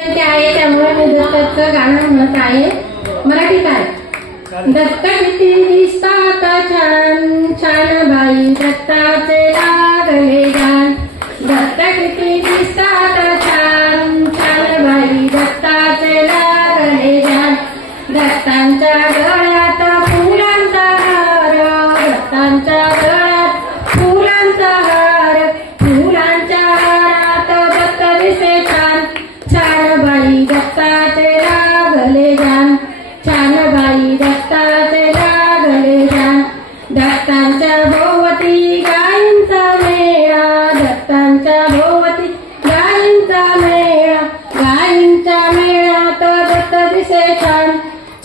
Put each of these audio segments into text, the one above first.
आहे त्यामुळे मी दत्ताचं गाणं म्हणत आहे. मराठी काय? दत्त किती दिसतात छान छान बाई दत्ताचे लागले गान. दत्त किती दिसतात छान छान बाई दत्ताचे लागले गान. दत्तांच्या गळ्यात फुलांचा हार, दत्तांच्या गळ्यात फुलांचा हार, फुलांच्या हारात दत्त दिसे छान छान बाई दत्ताचे लागले गान. छान बाई दत्ताचे लागले गान. दत्तांच्या भोवती गायींचा मेळा, दत्तांच्या भोवती गायींचा मेळा, गायींच्या मेळ्यात दत्त दिसे छान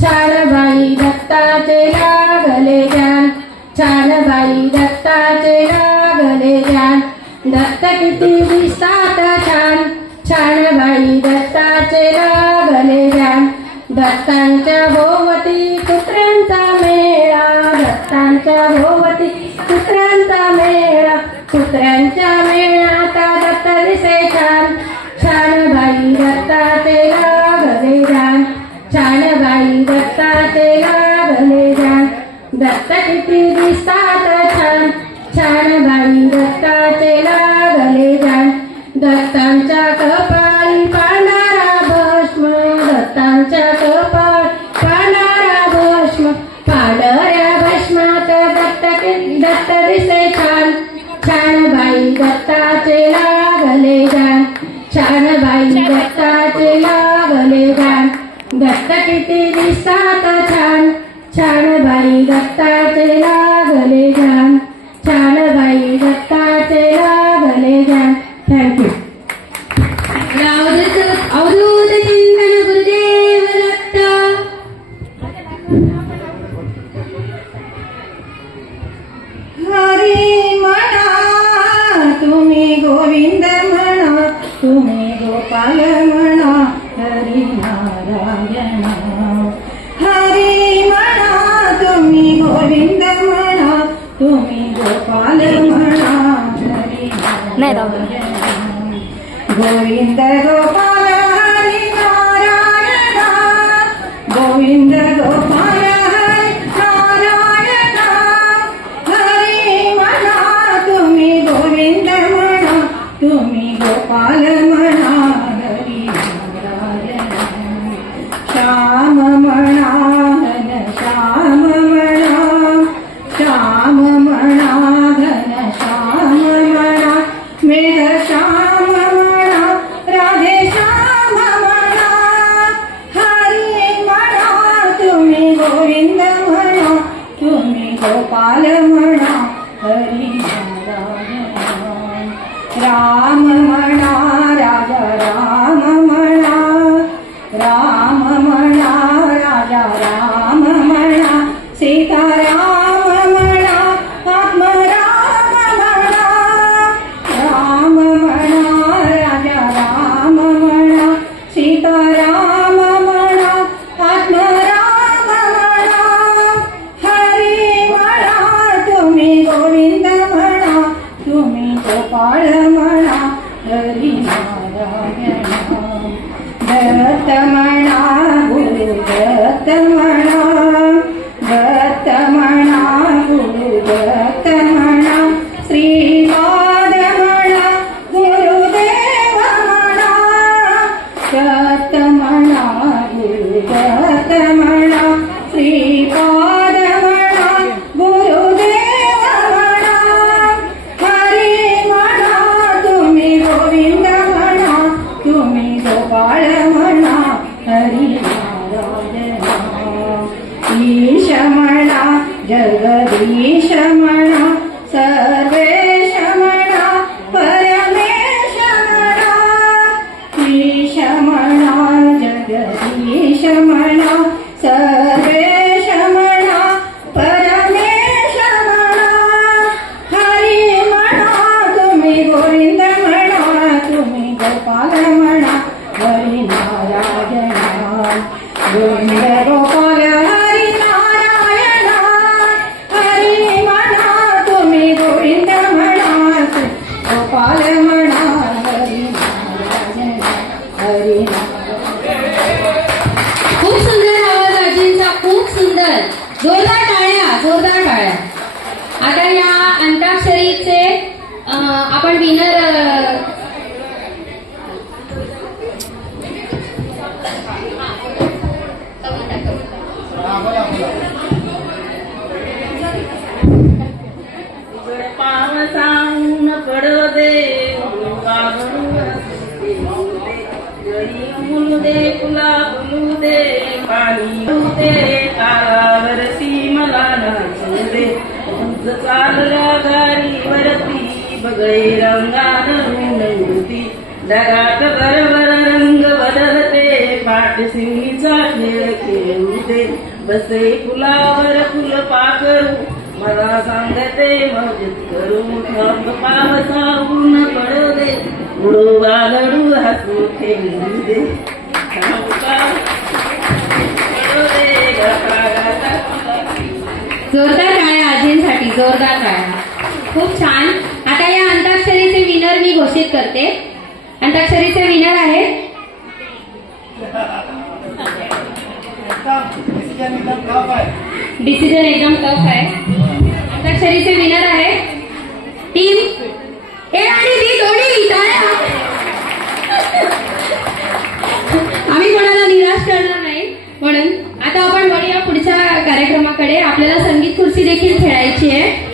छान बाई दत्ताचे लागले गान. छान बाई दत्ताचे लागले गान. दत्त किती दिसतात छान छान बाई दत्ताचे लागले गान. दत्तांच्या भोवती कुत्र्यांचा मेळा, दत्तांच्या भोवती कुत्र्यांचा मेळा, कुत्र्यांच्या मेळ्यात दत्त दिसे छान छान बाई दत्ताचे लागले गान. छान बाई दत्ताचे लागले गान. दत्त किती दिसतात छान छान बाई दत्ताचे लागले गान. दत्तांच्या कपाळी पांढरा भस्म, दत्तांच्या कपाळी पांढरा भस्म, पांढऱ्या भस्मात दत्त दिसे छान छान बाई दत्ताचे लागले गान. छान बाई दत्ताचे लागले गान. दत्त किती दिसतात छान छान बाई दत्ताचे लागले गान. छान बाई दत्ताचे लागले गान. थँक्यू. अवधूत चिंतन गुरुदेव दत्त. हरी म्हणा तुम्ही गोविंद म्हणा, तुम्ही गोपाल म्हणा, हरी नारायण. हरी म्हणा तुम्ही गोविंद म्हणा, तुम्ही गोपाल म्हणा, हरी नारायण. गोविंद गोपाल हरी नारायण, गोविंद गोपाल हरी नारायण. हरी म्हणा तुम्ही गोविंद म्हणा, तुम्ही गोपाल म्हणा, हरी नारायण. श्याम म्हणा घन श्याम म्हणा, श्याम म्हणा घन श्याम म्हणा, मेघ श्याम म्हणा, राधे श्याम म्हणा. हरी म्हणा तुम्ही गोविंद म्हणा, तुम्ही गोपाल म्हणा, हरी नारायण. राम म्हणा राजा राम म्हणा, राम म्हणा राजा राम म्हणा, सीताराम म्हणा, आत्मराम म्हणा. राम म्हणा राजा राम म्हणा, सीताराम म्हणा, आत्मराम म्हणा. हरी म्हणा तुम्ही गोविंद म्हणा, तुम्ही गोपाळ म्हणा, हरी नारायण. दत्त म्हणा गुरु दत्त म्हणा, दत्त म्हणा गुरु दत्त म्हणा, श्रीपाद म्हणा गुरुदेव म्हणा. दत्त म्हणा गुरु दत्त म्हणा, श्रीपाद म्हणा गुरुदेव म्हणा. हरी म्हणा तुम्ही गोविंद म्हणा, तुम्ही गोपाळ म्हणा, हरी नारायण. ईश म्हणा जगदीश म्हणा, सर्वेश म्हणा, परमेश म्हणा. ईश म्हणा जगदीश म्हणा, सर्वेश म्हणा, परमेश म्हणा. हरी म्हणा तुम्ही गोविंद म्हणा, तुम्ही गोपाल म्हणा, हरी नारायण. गोविंद गोपाल हरी नारायण. हरी म्हणा तुम्ही गोविंद म्हणा, गोपाल म्हणा, हरी नारायण, हरी नारायण. खूप सुंदर आवाज आजींचा, खूप सुंदर. जोरदार टाळ्या, जोरदार टाळ्या. आता या अंताक्षरीचे आपण विनर पावसाऊन पडो दे मुलू दे फुला फुलू दे पाणी दे तारावरती मला नाचू दे उंच चालल्या गाडीवरती बगई रंगान रंगती ढगात बरोबर रंग बदलते पाठ सिंगीचा खेळ खेळू दे बसे फुलावर फुल पाकरू मला सांगते मजेत करू थंब पावसाऊन पडू दे उडू वागडू हसू खेळू दे जोरदार टाळ्या आजींसाठी, जोरदार टाळ्या. खूप छान. आता या अंताक्षरीचे विनर मी घोषित करते. अंताक्षरीचे विनर आहेत डिसिजन एकदम टफ आहे. अंताक्षरीचे विनर आहेत टीम ए आणि बी दोन्ही. टाळ्या. आम्ही कोणाला निराश करणार नाही. म्हणून आता आपण वळूया पुढच्या कार्यक्रमाकडे. आपल्याला संगीत खुर्ची देखील खेळायची आहे.